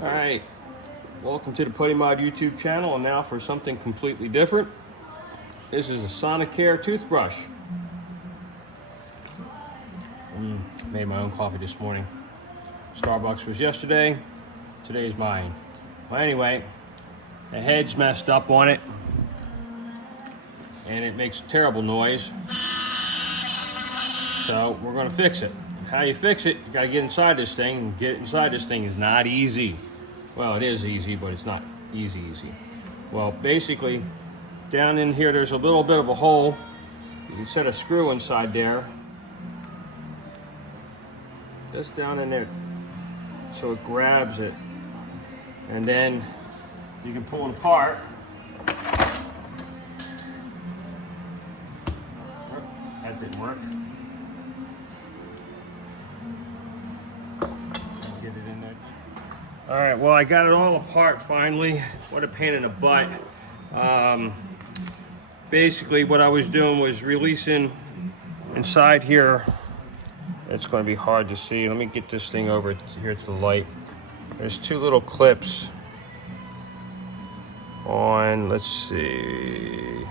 Alright, welcome to the Putty Mod YouTube channel, and now for something completely different. This is a Sonicare toothbrush. Made my own coffee this morning. Starbucks was yesterday, today's mine. Well, anyway, the head's messed up on it, and it makes a terrible noise. So we're going to fix it. And how you fix it, you got to get inside this thing, and get inside this thing is not easy. Well, it is easy, but it's not easy. Well, basically, down in here, there's a little bit of a hole. You can set a screw inside there. Just down in there, so it grabs it. And then you can pull it apart. That didn't work. Get it in there. All right, well, I got it all apart finally. What a pain in the butt. Basically, what I was doing was releasing inside here. It's going to be hard to see. Let me get this thing over here to the light. There's two little clips on, let's see,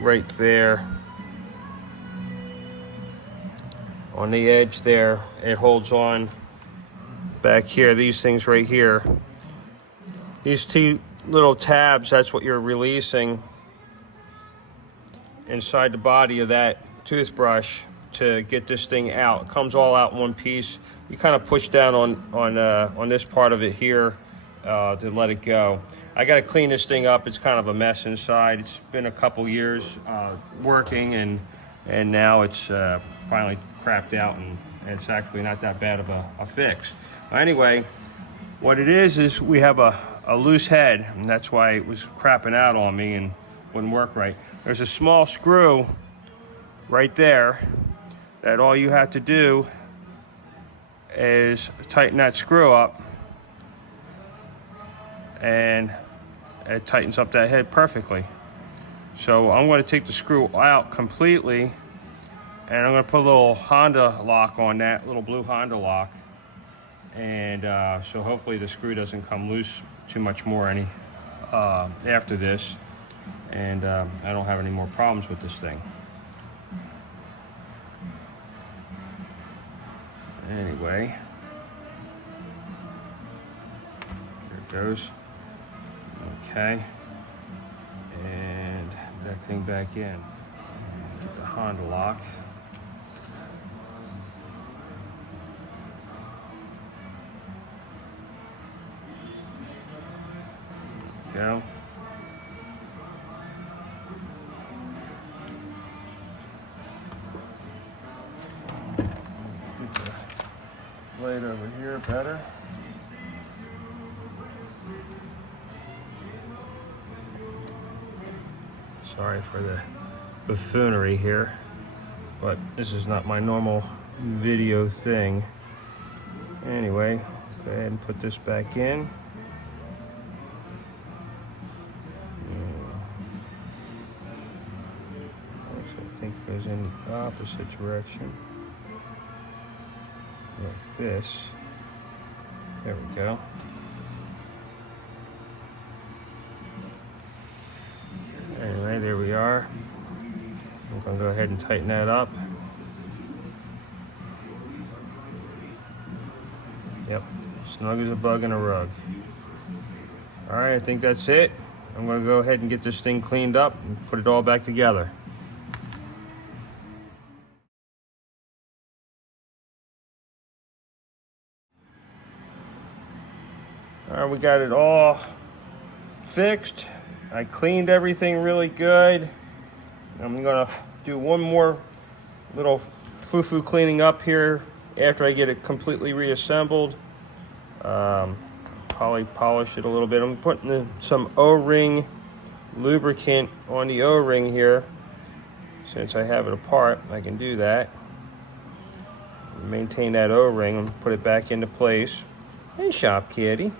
right there. On the edge there, it holds on. Back here, these things right here. These two little tabs, that's what you're releasing inside the body of that toothbrush to get this thing out. It comes all out in one piece. You kind of push down on this part of it here to let it go. I got to clean this thing up. It's kind of a mess inside. It's been a couple years working, and now it's finally crapped out, and it's actually not that bad of a fix. Anyway, what it is we have a loose head, and that's why it was crapping out on me and wouldn't work right. There's a small screw right there that all you have to do is tighten that screw up, and it tightens up that head perfectly. So I'm going to take the screw out completely, and I'm going to put a little Honda lock on that, little blue Honda lock, and so hopefully the screw doesn't come loose too much more after this, and I don't have any more problems with this thing. Anyway, there it goes. Okay, and that thing back in. Get the Honda lock. Go. Get the blade over here better. Sorry for the buffoonery here, but this is not my normal video thing. Anyway, go ahead and put this back in. I think it goes in the opposite direction, like this. There we go. Anyway, there we are. I'm going to go ahead and tighten that up. Yep, snug as a bug in a rug. All right, I think that's it. I'm going to go ahead and get this thing cleaned up and put it all back together. All right, we got it all fixed. I cleaned everything really good. I'm gonna do one more little foo-foo cleaning up here after I get it completely reassembled. Probably polish it a little bit. I'm putting some O-ring lubricant on the O-ring here. Since I have it apart, I can do that. Maintain that O-ring and put it back into place. Hey, shop kitty.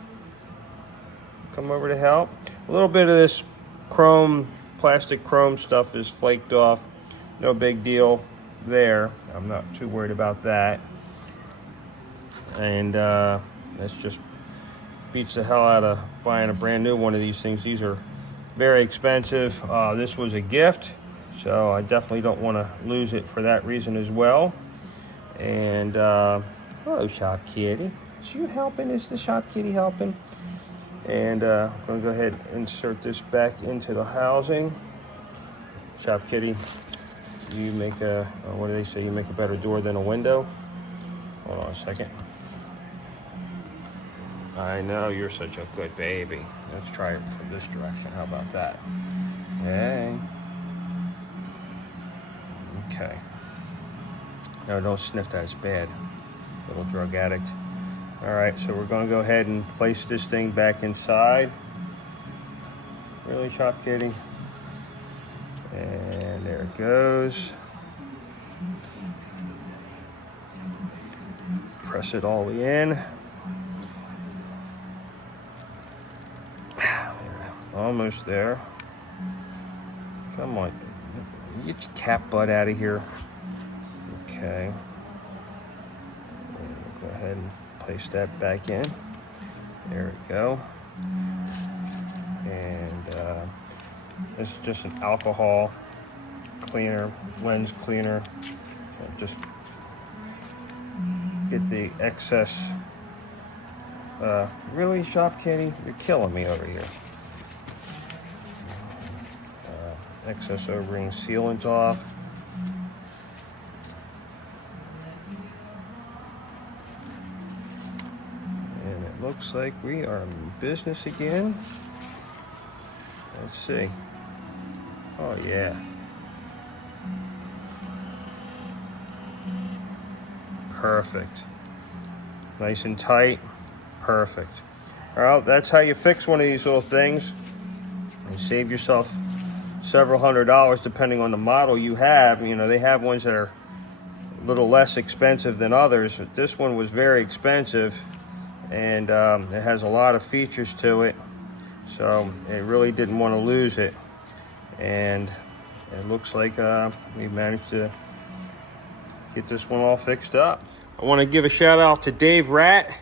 Come over to help. A little bit of this plastic chrome stuff is flaked off. No big deal there. I'm not too worried about that. And that's just beats the hell out of buying a brand new one of these things. These are very expensive. This was a gift, so I definitely don't want to lose it for that reason as well. And hello, Shop Kitty. Is you helping? Is the Shop Kitty helping? And I'm going to go ahead and insert this back into the housing. Shop Kitty, you make a, what do they say? You make a better door than a window. Hold on a second. I know, you're such a good baby. Let's try it from this direction. How about that? Okay. Okay. No, don't sniff that. It's bad. Little drug addict. All right, so we're going to go ahead and place this thing back inside. Really, Shop Kitty? And there it goes. Press it all the way in. Almost there. Come on. Get your cat butt out of here. Okay. We'll go ahead and place that back in. There we go. And this is just an alcohol cleaner, lens cleaner. Just get the excess. Really, Shop Kitty? You're killing me over here. Excess O-ring sealant off. And it looks like we are in business again. Let's see. Oh yeah. Perfect. Nice and tight. Perfect. Well, that's how you fix one of these little things. You save yourself several $100s depending on the model you have. You know, they have ones that are a little less expensive than others, but this one was very expensive, and it has a lot of features to it, so it really didn't want to lose it. And it looks like we managed to get this one all fixed up. I want to give a shout out to Dave Rat.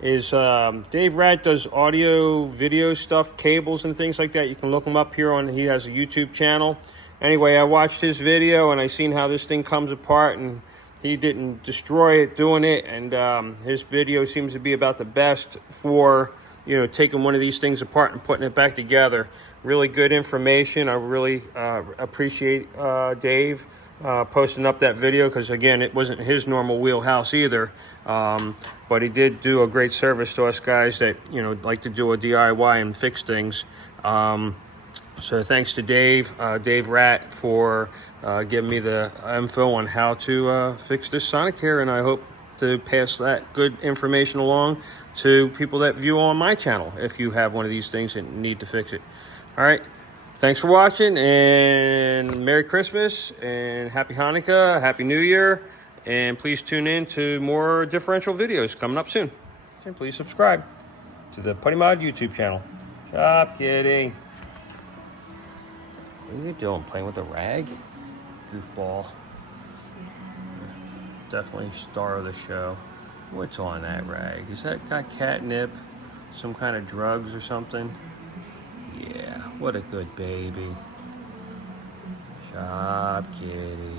Dave Rat does audio, video stuff, cables and things like that. You can look him up here he has a YouTube channel. Anyway, I watched his video and I seen how this thing comes apart, and he didn't destroy it doing it. And his video seems to be about the best for, you know, taking one of these things apart and putting it back together. Really good information. I really appreciate Dave posting up that video, because again, it wasn't his normal wheelhouse either, but he did do a great service to us guys that, you know, like to do a DIY and fix things. So thanks to Dave Rat for giving me the info on how to fix this Sonicare, and I hope to pass that good information along to people that view on my channel if you have one of these things and need to fix it. All right. Thanks for watching, and Merry Christmas, and Happy Hanukkah, Happy New Year, and please tune in to more differential videos coming up soon. And please subscribe to the Putty Mod YouTube channel. Shop Kitty. What are you doing, playing with a rag? Goofball. Definitely star of the show. What's on that rag? Is that got catnip? Some kind of drugs or something? Yeah, what a good baby. Shop Kitty.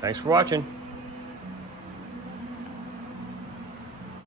Thanks for watching.